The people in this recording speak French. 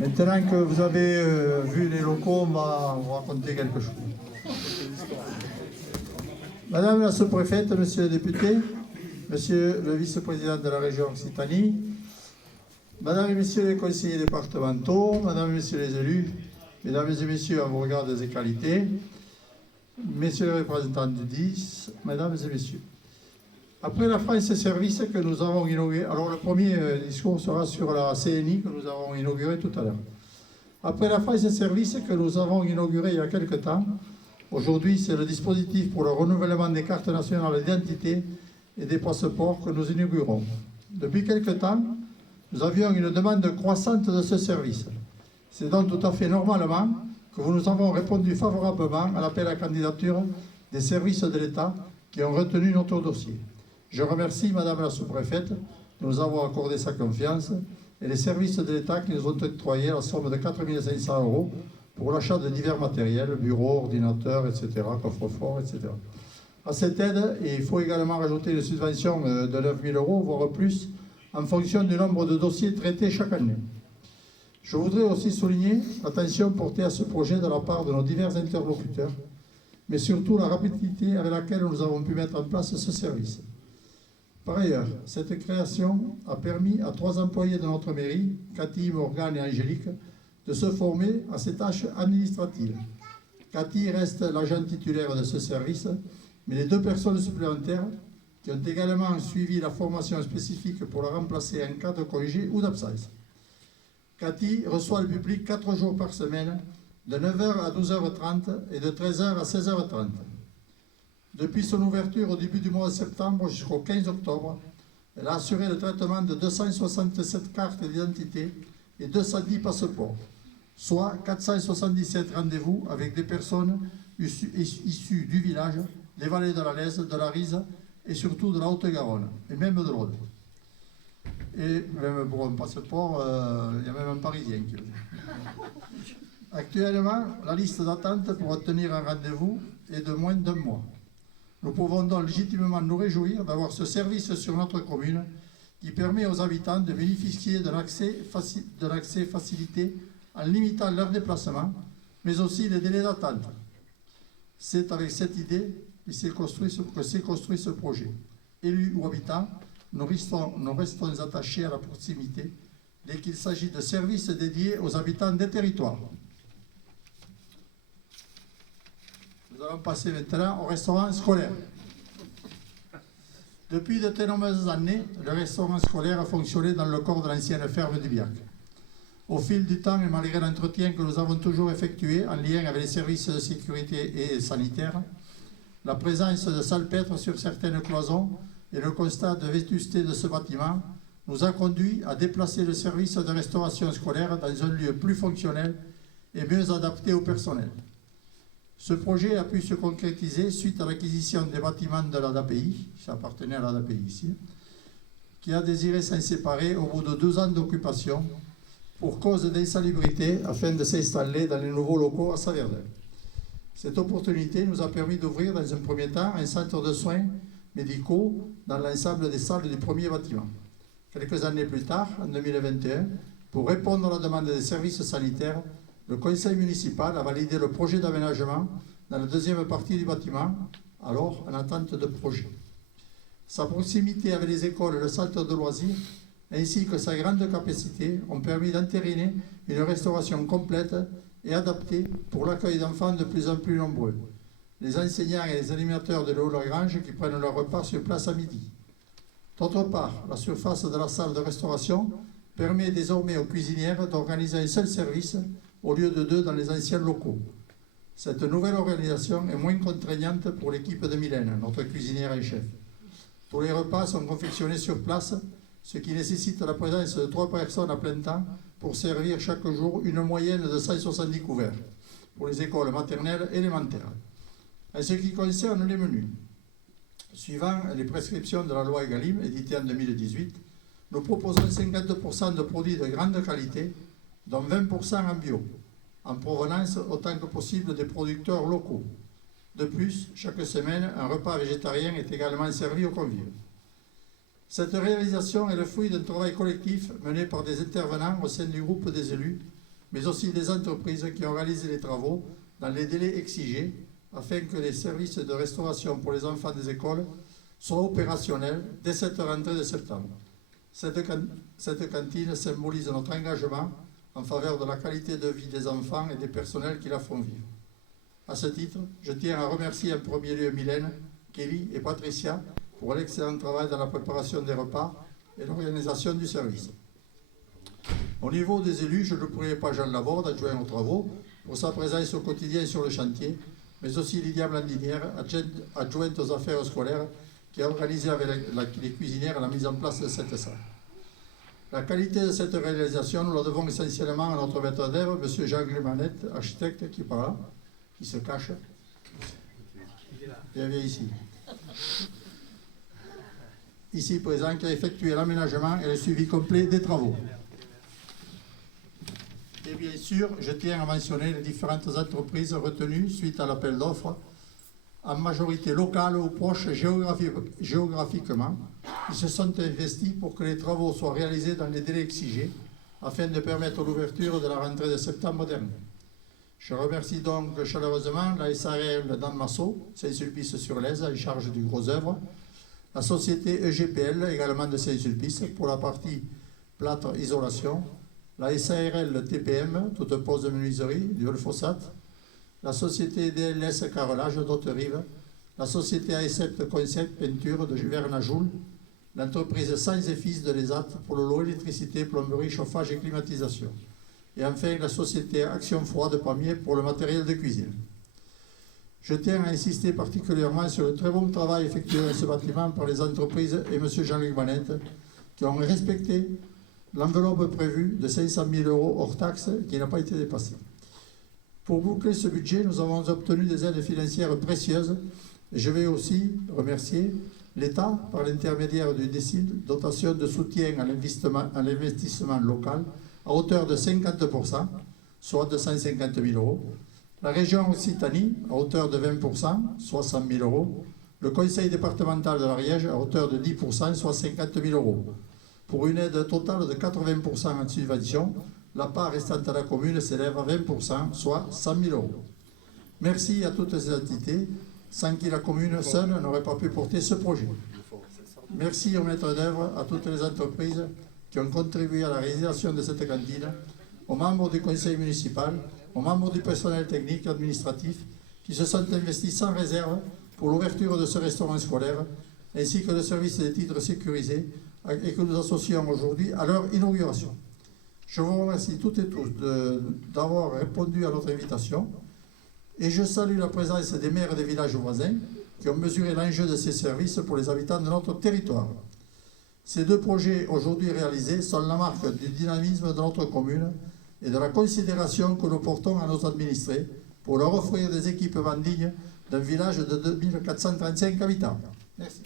Maintenant que vous avez vu les locaux, on va vous raconter quelque chose. Madame la sous-préfète, monsieur le député, monsieur le vice-président de la région Occitanie, madame et messieurs les conseillers départementaux, madame et messieurs les élus, mesdames et messieurs, en vous regard des qualités, messieurs les représentants du 10, mesdames et messieurs. Après la France Service que nous avons inauguré, alors le premier discours sera sur la CNI que nous avons inauguré tout à l'heure. Après la France Service que nous avons inauguré il y a quelque temps, aujourd'hui c'est le dispositif pour le renouvellement des cartes nationales d'identité et des passeports que nous inaugurons. Depuis quelque temps, nous avions une demande croissante de ce service. C'est donc tout à fait normalement que nous avons répondu favorablement à l'appel à candidature des services de l'État qui ont retenu notre dossier. Je remercie Madame la sous-préfète de nous avoir accordé sa confiance et les services de l'État qui nous ont octroyé la somme de 4 500 € pour l'achat de divers matériels, bureaux, ordinateurs, etc., coffres-forts, etc. À cette aide, il faut également rajouter une subvention de 9 000 €, voire plus, en fonction du nombre de dossiers traités chaque année. Je voudrais aussi souligner l'attention portée à ce projet de la part de nos divers interlocuteurs, mais surtout la rapidité avec laquelle nous avons pu mettre en place ce service. Par ailleurs, cette création a permis à 3 employés de notre mairie, Cathy, Morgane et Angélique, de se former à ces tâches administratives. Cathy reste l'agent titulaire de ce service, mais les 2 personnes supplémentaires qui ont également suivi la formation spécifique pour la remplacer en cas de congé ou d'absence. Cathy reçoit le public 4 jours par semaine, de 9 h à 12 h 30 et de 13 h à 16 h 30. Depuis son ouverture au début du mois de septembre jusqu'au 15 octobre, elle a assuré le traitement de 267 cartes d'identité et 210 passeports, soit 477 rendez-vous avec des personnes issues du village, des vallées de la Lèze, de la Rise et surtout de la Haute-Garonne, et même de l'Aude. Et même pour un passeport, il y a même un Parisien qui le dit. Actuellement, la liste d'attente pour obtenir un rendez-vous est de moins d'1 mois. Nous pouvons donc légitimement nous réjouir d'avoir ce service sur notre commune qui permet aux habitants de bénéficier d'un accès facilité en limitant leurs déplacements, mais aussi les délais d'attente. C'est avec cette idée que s'est construit ce projet. Élus ou habitants, nous restons attachés à la proximité dès qu'il s'agit de services dédiés aux habitants des territoires. Nous allons passer maintenant au restaurant scolaire. Depuis de très nombreuses années, le restaurant scolaire a fonctionné dans le corps de l'ancienne ferme du Biac. Au fil du temps et malgré l'entretien que nous avons toujours effectué en lien avec les services de sécurité et sanitaire, la présence de salpêtres sur certaines cloisons et le constat de vétusté de ce bâtiment nous a conduit à déplacer le service de restauration scolaire dans un lieu plus fonctionnel et mieux adapté au personnel. Ce projet a pu se concrétiser suite à l'acquisition des bâtiments de l'ADAPI, ça appartenait à l'ADAPI ici, qui a désiré s'en séparer au bout de 2 ans d'occupation pour cause d'insalubrité afin de s'installer dans les nouveaux locaux à Saverdun. Cette opportunité nous a permis d'ouvrir dans un premier temps un centre de soins médicaux dans l'ensemble des salles du premier bâtiment. Quelques années plus tard, en 2021, pour répondre à la demande des services sanitaires, le conseil municipal a validé le projet d'aménagement dans la deuxième partie du bâtiment, alors en attente de projet. Sa proximité avec les écoles et le centre de loisirs, ainsi que sa grande capacité, ont permis d'entériner une restauration complète et adaptée pour l'accueil d'enfants de plus en plus nombreux. Les enseignants et les animateurs de Léo-Lagrange qui prennent leur repas sur place à midi. D'autre part, la surface de la salle de restauration permet désormais aux cuisinières d'organiser un seul service au lieu de 2 dans les anciens locaux. Cette nouvelle organisation est moins contraignante pour l'équipe de Mylène, notre cuisinière en chef. Tous les repas sont confectionnés sur place, ce qui nécessite la présence de 3 personnes à plein temps pour servir chaque jour une moyenne de 170 couverts pour les écoles maternelles et élémentaires. En ce qui concerne les menus, suivant les prescriptions de la loi Egalim, éditée en 2018, nous proposons 50% de produits de grande qualité, dont 20% en bio, en provenance autant que possible des producteurs locaux. De plus, chaque semaine, un repas végétarien est également servi aux convives. Cette réalisation est le fruit d'un travail collectif mené par des intervenants au sein du groupe des élus mais aussi des entreprises qui ont réalisé les travaux dans les délais exigés afin que les services de restauration pour les enfants des écoles soient opérationnels dès cette rentrée de septembre. Cette cantine symbolise notre engagement en faveur de la qualité de vie des enfants et des personnels qui la font vivre. À ce titre, je tiens à remercier en premier lieu Mylène, Kelly et Patricia pour l'excellent travail dans la préparation des repas et l'organisation du service. Au niveau des élus, je ne pourrais pas Jean Laborde, adjoint aux travaux, pour sa présence au quotidien sur le chantier, mais aussi Lydia Blandinière, adjointe aux affaires scolaires, qui a organisé avec les cuisinières la mise en place de cette salle. La qualité de cette réalisation, nous la devons essentiellement à notre maître d'œuvre, M. Jean-Louis Manette, architecte, qui est par là, qui se cache. Il vient ici. Ici présent, qui a effectué l'aménagement et le suivi complet des travaux. Et bien sûr, je tiens à mentionner les différentes entreprises retenues suite à l'appel d'offres, en majorité locales ou proches géographiquement, qui se sont investis pour que les travaux soient réalisés dans les délais exigés, afin de permettre l'ouverture de la rentrée de septembre dernier. Je remercie donc chaleureusement la SARL d'Annemassot, Saint-Sulpice-sur-Lèze, en charge du gros œuvre, la société EGPL, également de Saint-Sulpice, pour la partie plâtre isolation, la SARL TPM, toute pose de menuiserie, du phosphate, la société DLS Carrelage d'Haute-Rive, la société ASEPT Concept Peinture de Vernajoul, l'entreprise Sans et Fils de l'ESAT pour le lot électricité, plomberie, chauffage et climatisation. Et enfin, la société Action Froide de Pamiers pour le matériel de cuisine. Je tiens à insister particulièrement sur le très bon travail effectué dans ce bâtiment par les entreprises et M. Jean-Luc Manette, qui ont respecté l'enveloppe prévue de 500 000 € hors taxe qui n'a pas été dépassée. Pour boucler ce budget, nous avons obtenu des aides financières précieuses et je vais aussi remercier l'État par l'intermédiaire du DECID, dotation de soutien à l'investissement local à hauteur de 50%, soit 250 000 €, la région Occitanie à hauteur de 20%, soit 100 000 €, le conseil départemental de l'Ariège à hauteur de 10%, soit 50 000 €. Pour une aide totale de 80% en subvention, la part restante à la commune s'élève à 20%, soit 100 000 €. Merci à toutes ces entités, sans qui la commune seule n'aurait pas pu porter ce projet. Merci aux maîtres d'œuvre, à toutes les entreprises qui ont contribué à la réalisation de cette cantine, aux membres du conseil municipal, aux membres du personnel technique et administratif qui se sont investis sans réserve pour l'ouverture de ce restaurant scolaire, ainsi que le service des titres sécurisés et que nous associons aujourd'hui à leur inauguration. Je vous remercie toutes et tous d'avoir répondu à notre invitation et je salue la présence des maires des villages voisins qui ont mesuré l'enjeu de ces services pour les habitants de notre territoire. Ces deux projets aujourd'hui réalisés sont la marque du dynamisme de notre commune et de la considération que nous portons à nos administrés pour leur offrir des équipements dignes d'un village de 2435 habitants. Merci.